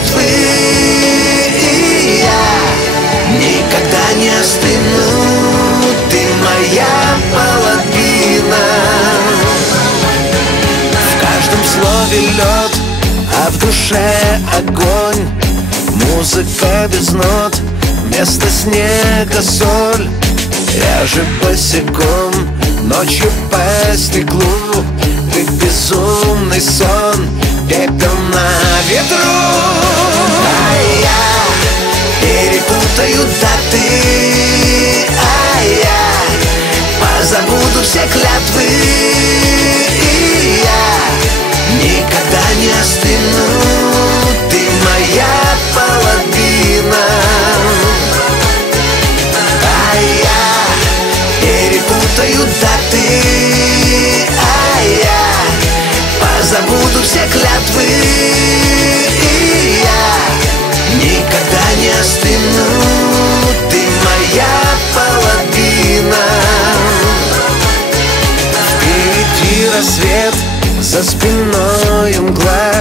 клятвы, и я никогда не остыну. Ты моя половина. В каждом слове лед, а в душе огонь. Музыка без нот, вместо снега соль. Я же босиком, ночью по стеклу. Ты безумный сон, пепел на ветру. А я перепутаю даты, а я позабуду все клятвы, и я никогда не остыну. Ты моя половина. А я перепутаю даты, а я позабуду все клятвы, и я никогда не остыну. Ты моя половина. Впереди рассвет, за спиной мгла,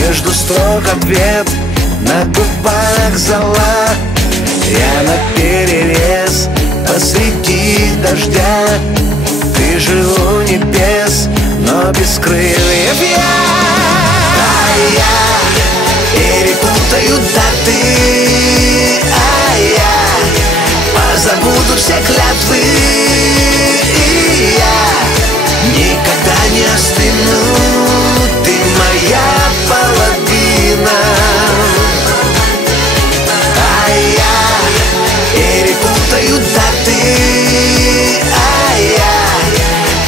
между строк ответ, на губах зола. Я наперерез посреди дождя. Ты же у небес, но без крыльев я. А я перепутаю даты, а я позабуду все клятвы, и я никогда не остыну. Ты моя половина. А я перепутаю даты, а я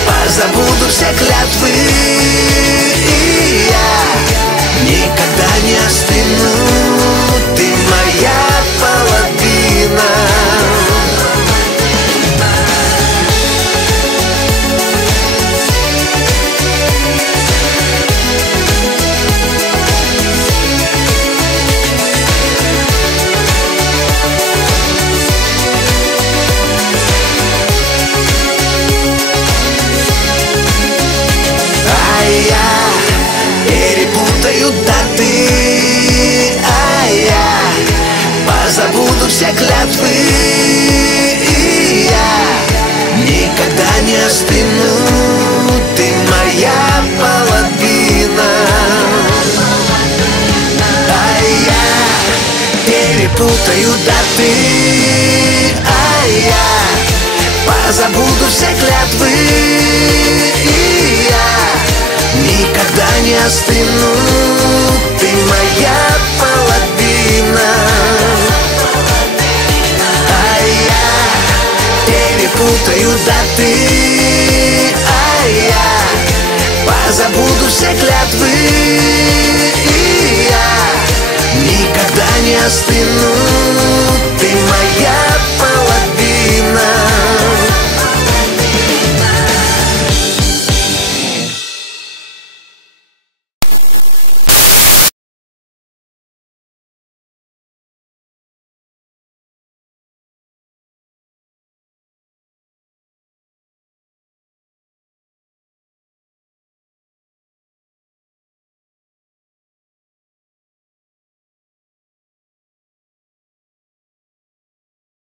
позабуду все клятвы, и я никогда не остыну. Ты моя половина. Я перепутаю даты, а я позабуду все клятвы, и я никогда не остыну. Ты моя половина. А я перепутаю даты, а я позабуду все клятвы, и я никогда не остыну. Ты моя половина. А я перепутаю даты, а я позабуду все клятвы, и я никогда не остыну.